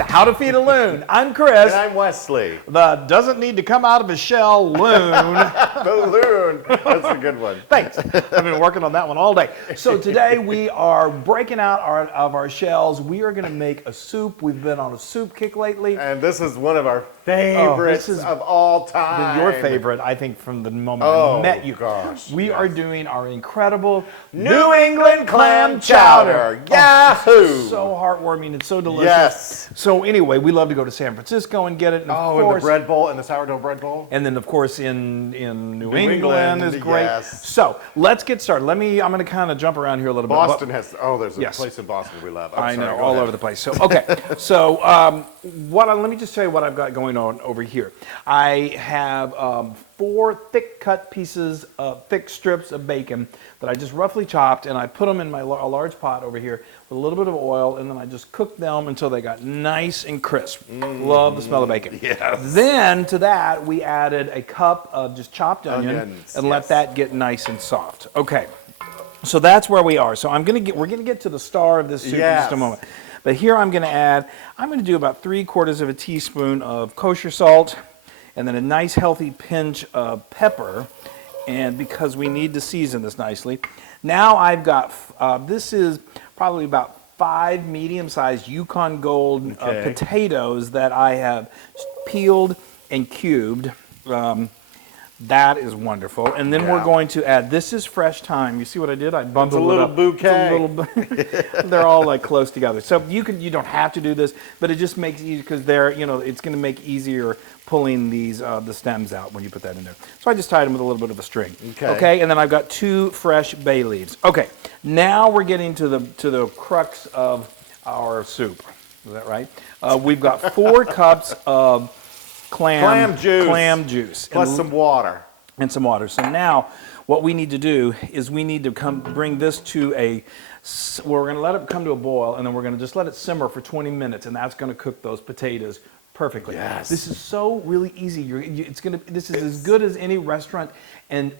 to How to Feed a Loon. I'm Chris. And I'm Wesley. The doesn't need to come out of his shell loon. The Loon. That's a good one. Thanks. I've been working on that one all day. So today we are breaking out of our shells. We are going to make a soup. We've been on a soup kick lately. And this is one of our favorites of all time. Your favorite, I think, from the moment I met you. Gosh. We are doing our incredible New England Clam Chowder. Yahoo! So heartwarming and so delicious. Yes. So anyway, we love to go to San Francisco and get it. And of in course, the bread bowl, in the sourdough bread bowl. and then of course in New England is great. Yes. So let's get started. I'm going to kind of jump around here a little Boston bit. has, there's a place in Boston we love. I know, all over the place. So, okay. So let me just tell you what I've got going on over here. I have 4 thick cut pieces of thick strips of bacon that I just roughly chopped, and I put them in a large pot over here with a little bit of oil, and then I just cooked them until they got nice and crisp. Love the smell of bacon. Yes. Then to that we added a cup of just chopped Onions, and let that get nice and soft. Okay. So that's where we are. So we're gonna get to the star of this soup in just a moment. But here I'm gonna do about 3/4 of a teaspoon of kosher salt, and then a nice healthy pinch of pepper, and because we need to season this nicely. Now I've got, this is probably about 5 medium-sized Yukon Gold potatoes that I have peeled and cubed. That is wonderful. And then we're going to add, this is fresh thyme. You see what I did? I bundled it up. Bouquet. They're all like close together. So you don't have to do this, but it just makes it easy because it's going to make easier pulling these the stems out when you put that in there. So I just tied them with a little bit of a string. Okay. And then I've got 2 fresh bay leaves. Okay. Now we're getting to the crux of our soup. Is that right? We've got 4 cups of clam juice. Plus some water. And some water. So now what we need to do is we need to bring this to we're going to let it come to a boil, and then we're going to just let it simmer for 20 minutes, and that's going to cook those potatoes perfectly. Yes. This is so really easy. This is as good as any restaurant. I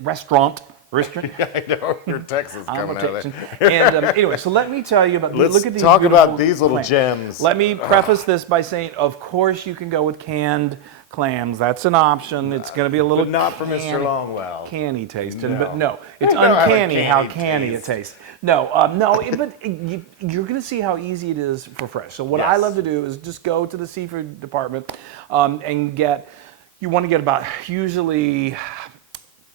know, you're Texas coming out of it. And anyway, so let me tell you about. Let's these talk about these little gems. Let me preface this by saying, of course, you can go with canned clams. That's an option. It's going to be a little, but not for Mr. Longwell. Canny tasting, but no, it's uncanny how canny it tastes. No, but you're going to see how easy it is for fresh. So what I love to do is just go to the seafood department and you want to get about usually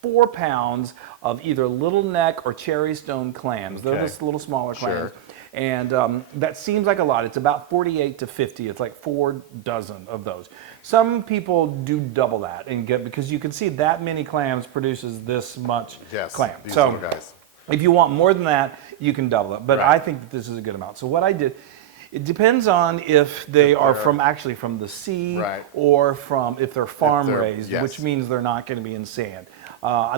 4 pounds of either little neck or cherry stone clams. They're the little smaller clams. And that seems like a lot. It's about 48 to 50. It's like 4 dozen of those. Some people do double that because you can see that many clams produces this much clam. These little guys. If you want more than that, you can double it. But I think that this is a good amount. So what I did, it depends on if they are from the sea or if they're farm raised, which means they're not going to be in sand.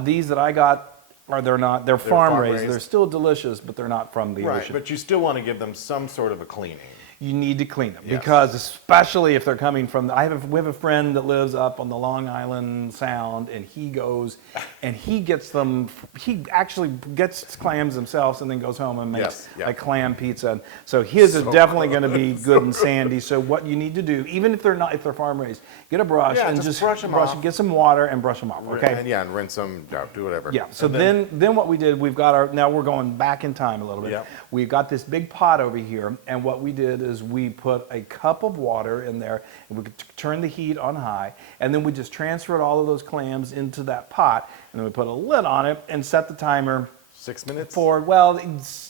These that I got, they're farm raised. They're still delicious, but they're not from the ocean. But you still want to give them some sort of a cleaning. You need to clean them because especially if they're coming from, we have a friend that lives up on the Long Island Sound, and he goes and he gets them, he actually gets clams himself and then goes home and makes a clam pizza. So his is definitely going to be good and sandy. So what you need to do, even if they're farm raised, get a brush and just brush them off. Get some water and brush them off. Okay. And rinse them, do whatever. Yeah. So then what we did, now we're going back in time a little bit. We've got this big pot over here, and what we did is we put a cup of water in there, and we could turn the heat on high, and then we just transferred all of those clams into that pot, and then we put a lid on it and set the timer 6 minutes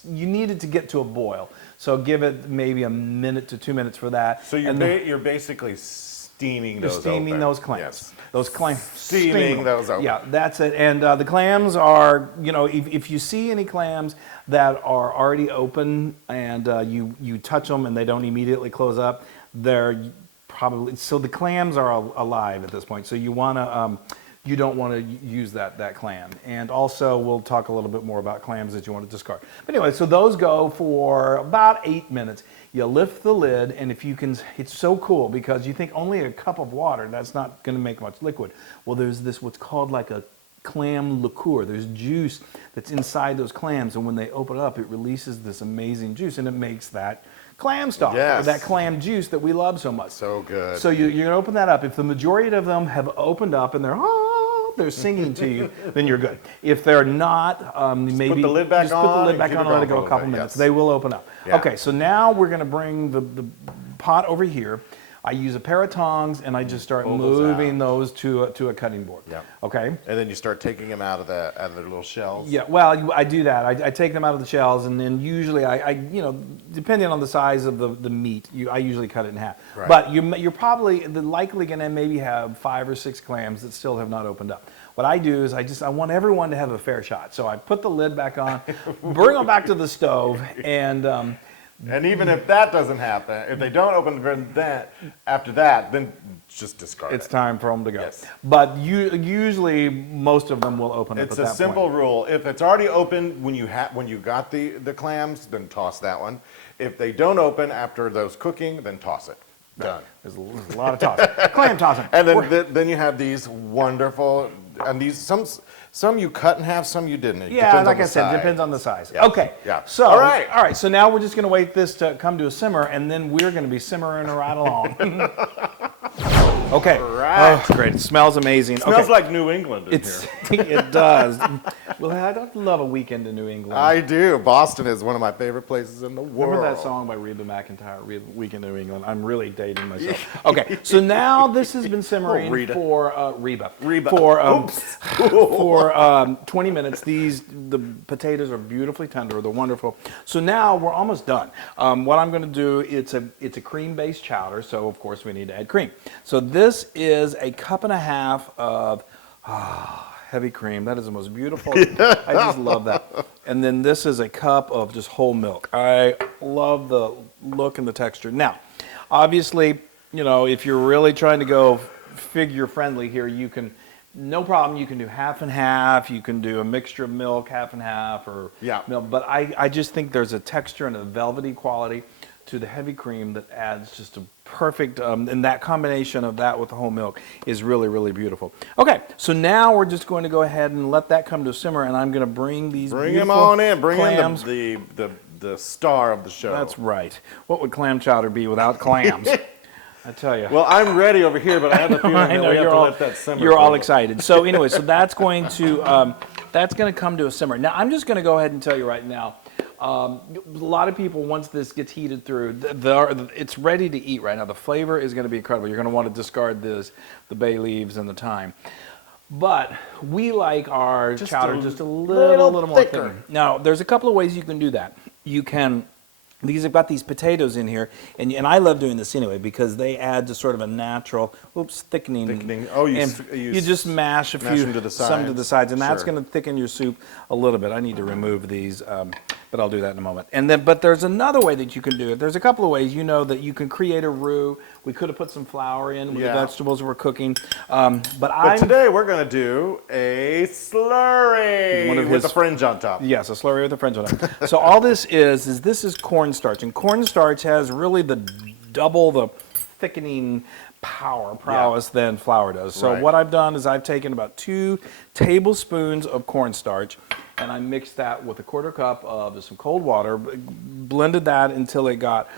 you need it to get to a boil, so give it maybe a minute to 2 minutes for that. So you're basically steaming those clams. Yes. Those clams. Steaming those open. Yeah, that's it. And the clams are, if you see any clams that are already open and you touch them and they don't immediately close up, they're probably, so the clams are alive at this point. So you don't want to use that clam. And also we'll talk a little bit more about clams that you want to discard. But anyway, so those go for about 8 minutes. You lift the lid, and if you can, it's so cool because you think only a cup of water, that's not going to make much liquid. Well, there's this what's called like a clam liqueur. There's juice that's inside those clams, and when they open it up, it releases this amazing juice, and it makes that clam stock, or that clam juice that we love so much. So good. So you're going to open that up. If the majority of them have opened up and they're singing to you, then you're good. If they're not, maybe put the lid back just put the lid back on and let it go a couple minutes. They will open up. Yeah. Okay, so now we're going to bring the pot over here. I use a pair of tongs and I just start moving those to a cutting board. Yeah. Okay. And then you start taking them out of their little shells. Yeah. Well, I do that. I take them out of the shells, and then usually I depending on the size of the meat, I usually cut it in half. Right. But you're probably likely going to maybe have 5 or 6 clams that still have not opened up. What I do is I want everyone to have a fair shot. So I put the lid back on, bring them back to the stove, and. And even if that doesn't happen, if they don't open after that, then just discard it. It's time for them to go. Yes. But usually most of them will open up at that point. It's a simple rule. If it's already open when you got the clams, then toss that one. If they don't open after those cooking, then toss it. Done. There's a lot of tossing. Clam tossing. And then you have these wonderful, and these some you cut in half, some you didn't. It Yeah, like I said, depends on the size. Yeah. Okay. Yeah. So all right. So now we're just going to wait this to come to a simmer, and then we're going to be simmering right along. Okay. Right. Oh, great. It smells amazing. It smells like New England in here. It does. Well, I don't love a weekend in New England. I do. Boston is one of my favorite places in the world. Remember that song by Reba McEntire, Weekend in New England? I'm really dating myself. Okay, so now this has been simmering for Reba. For 20 minutes. The potatoes are beautifully tender. They're wonderful. So now we're almost done. What I'm going to do, it's a cream-based chowder, so of course we need to add cream. So this is a cup and a half of heavy cream. That is the most beautiful. I just love that. And then this is a cup of just whole milk. I love the look and the texture. Now, obviously, if you're really trying to go figure friendly here, you can, no problem, you can do half and half. You can do a mixture of milk, half and half, or milk. But I just think there's a texture and a velvety quality to the heavy cream that adds just a perfect, and that combination of that with the whole milk is really, really beautiful. Okay, so now we're just going to go ahead and let that come to a simmer, and I'm going to bring these them on in. Bring clams. in the star of the show. That's right. What would clam chowder be without clams? I tell you. Well, I'm ready over here, but I have a feeling that we have to let that simmer. You're all excited. So anyway, so that's going to come to a simmer. Now, I'm just going to go ahead and tell you right now, a lot of people, once this gets heated through, it's ready to eat right now. The flavor is going to be incredible. You're going to want to discard the bay leaves and the thyme. But we like our chowder just a little more thicker. Now, there's a couple of ways you can do that. You can, these have got these potatoes in here, and I love doing this anyway because they add just sort of a natural, thickening. Oh, you just mash some to the sides, and that's going to thicken your soup a little bit. I need to remove these. But I'll do that in a moment. But there's another way that you can do it. There's a couple of ways, that you can create a roux. We could have put some flour in with the vegetables we're cooking. But today we're going to do a slurry with a fringe on top. Yes, a slurry with a fringe on top. So all this is cornstarch, and cornstarch has really double the thickening prowess than flour does. So what I've done is I've taken about 2 tablespoons of cornstarch, and I mixed that with a 1/4 cup of some cold water, blended that until it got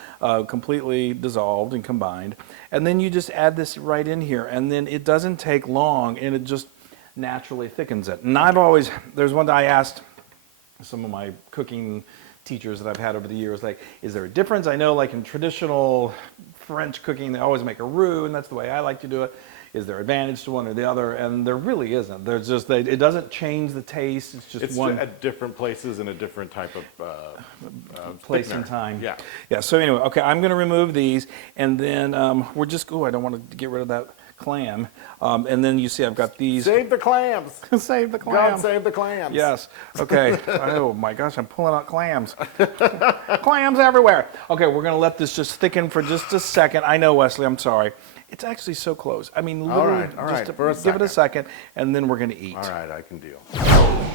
completely dissolved and combined. And then you just add this right in here, and then it doesn't take long, and it just naturally thickens it. And there's one that I asked some of my cooking teachers that I've had over the years, like, is there a difference? I know, like in traditional French cooking, they always make a roux, and that's the way I like to do it. Is there advantage to one or the other? And there really isn't. There's just it doesn't change the taste. It's one at different places and a different type of place thickener. and time. Yeah. So anyway, okay, I'm going to remove these, and then we're just. Oh, I don't want to get rid of that clam. And then you see, I've got these. Save the clams. Save the clams. God save the clams. Yes. Okay. Oh my gosh, I'm pulling out clams. Clams everywhere. Okay, we're going to let this just thicken for just a second. I know, Wesley. I'm sorry. It's actually so close. I mean, literally, all right. Just give it a second, and then we're going to eat. All right, I can deal.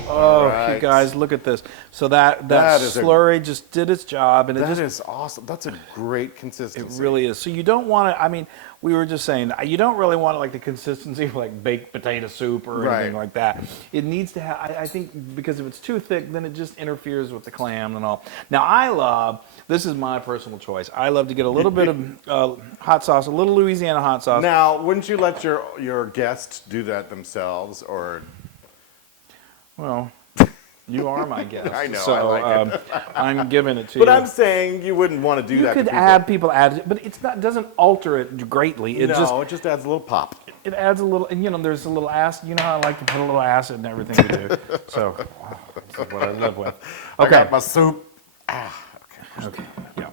Oh, right. you guys, look at this. So that is slurry just did its job, and That is awesome. That's a great consistency. it really is. So you don't want to. I mean, we were just saying you don't really want like the consistency of like baked potato soup or anything Right. like that. It needs to have. I think because if it's too thick, then it just interferes with the clam and all. Now I love. This is my personal choice. I love to get a little bit of hot sauce, a little Louisiana hot sauce. Now, wouldn't you let your guests do that themselves, or? Well, you are my guest. I know, So I like it. I'm giving it to But you. I'm saying you wouldn't want to do You that. could to people. add people add it, but it's not doesn't alter it greatly. It It just adds a little pop. it adds a little, and there's a little acid. You know how I like to put a little acid in everything we do. So this is what I live with. I Okay. got my soup. Okay. Yeah.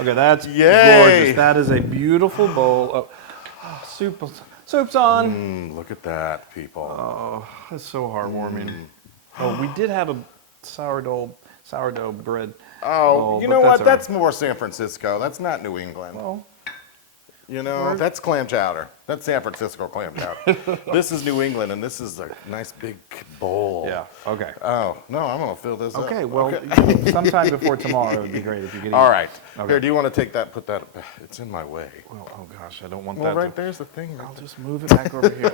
Okay. That's Yay. gorgeous. That is a beautiful bowl of soup. Soup's on. Look at that, people. Oh, that's so heartwarming. Oh, we did have a sourdough bread. Oh, bowl, you but know what? all That's more San Francisco. That's not New England. Well, That's clam chowder. That's San Francisco clam chowder. This is New England, and this is a nice big bowl. yeah. Okay. Oh, no, I'm going to fill this up. Okay. Well, sometime before tomorrow would be great if you could eat. All right. Okay. Here, do you want to take that, put that, it's in my way. Well, oh gosh, I don't want Well, that. right there's the thing. I'll just move it back over here.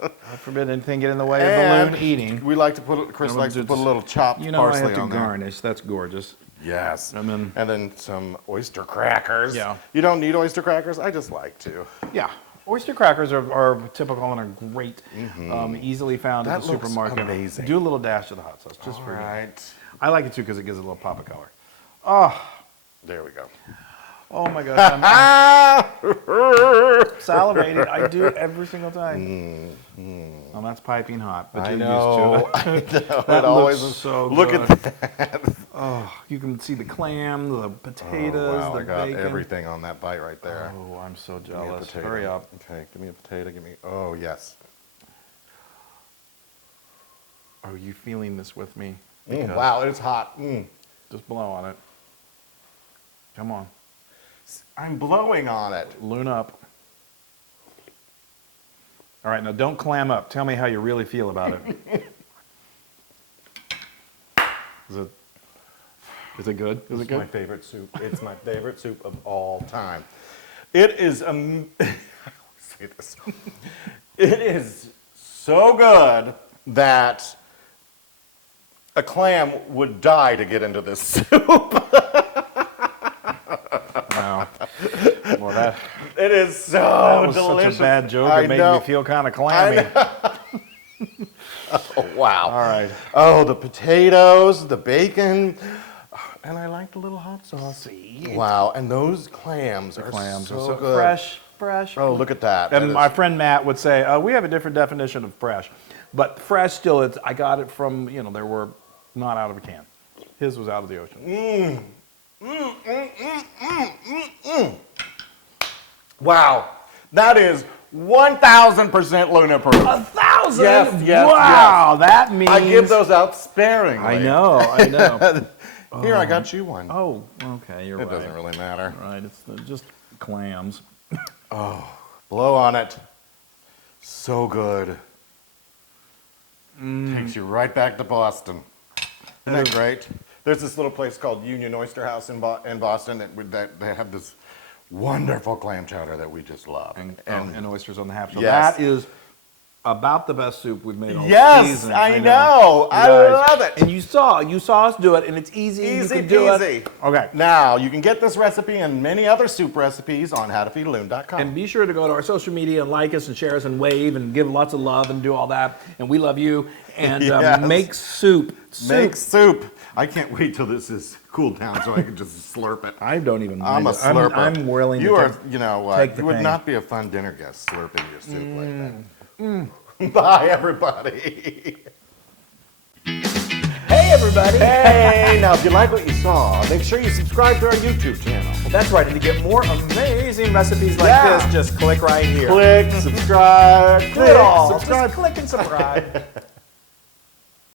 God forbid anything get in the way of the And loon eating. we like to put, Chris And likes to it's- put a little chopped You know I parsley have to on there. garnish. That's gorgeous. Yes. And then- some oyster crackers. Yeah. You don't need oyster crackers? I just like to. Yeah, oyster crackers are typical and are great. Easily found That at the looks supermarket. amazing. Do a little dash of the hot sauce, just for you. Right. I like it too because it gives it a little pop of color. Oh, There we go. oh my gosh, I'm salivating. I do it every single time. Well, that's piping hot, but I you're know. used to it. I know. That It always looks is. so Look good. at that. Oh, you can see the clam, the potatoes, Oh, wow, the I got bacon. everything on that bite right there. Oh, I'm so Give me a jealous. potato. Hurry up. Okay, give me a potato. Give me. Oh yes. Are you feeling this with me? Wow, it's hot. Just blow on it. Come on. I'm blowing on it. Loon up. All right, now don't clam up. Tell me how you really feel about it. Is it good? Is it It's my good? favorite soup. It's my favorite soup of all time. It is say this. It is so good that a clam would die to get into this soup. Wow. Well, that It is so was delicious. such a bad joke. I It made know. me feel kind of clammy. Oh, wow. All right. Oh, the potatoes, the bacon, and I like the little hot sauce. Wow, and those clams are Clams so are so good. fresh. Oh, look at that. And That my is- friend Matt would say, we have a different definition of fresh. But fresh still, I got it from, they were not out of a can. His was out of the ocean. Wow, that is 1,000% Luna proof. 1,000? Yes, yes, wow, that means... I give those out sparingly. I know. Here, I got you one. Oh, okay, you're It right. doesn't really matter. Right, it's just clams. Blow on it. So good. Takes you right back to Boston. Isn't that great? There's this little place called Union Oyster House in Boston that they have this wonderful clam chowder that we just love. And oysters on the half shell. Yes. That is about the best soup we've made all Yes, season. I know. You I guys- love it. And you saw us do it, and it's easy. You Easy can do peasy. it. Okay. Now, you can get this recipe and many other soup recipes on howtofeedaloon.com. And be sure to go to our social media and like us and share us and wave and give lots of love and do all that. And we love you. And Yes. make soup. Make soup. I can't wait till this is cooled down so I can just slurp it. I don't even I'm mind a it. slurper. I'm willing You to are, take- you know what? take the You would pain. not be a fun dinner guest slurping your soup like that. Bye, everybody. Hey, everybody. Hey, now if you like what you saw, make sure you subscribe to our YouTube channel. That's right. And to get more amazing recipes like Yeah. this, just click right here. Click, subscribe, Do it all. subscribe. Just click and subscribe.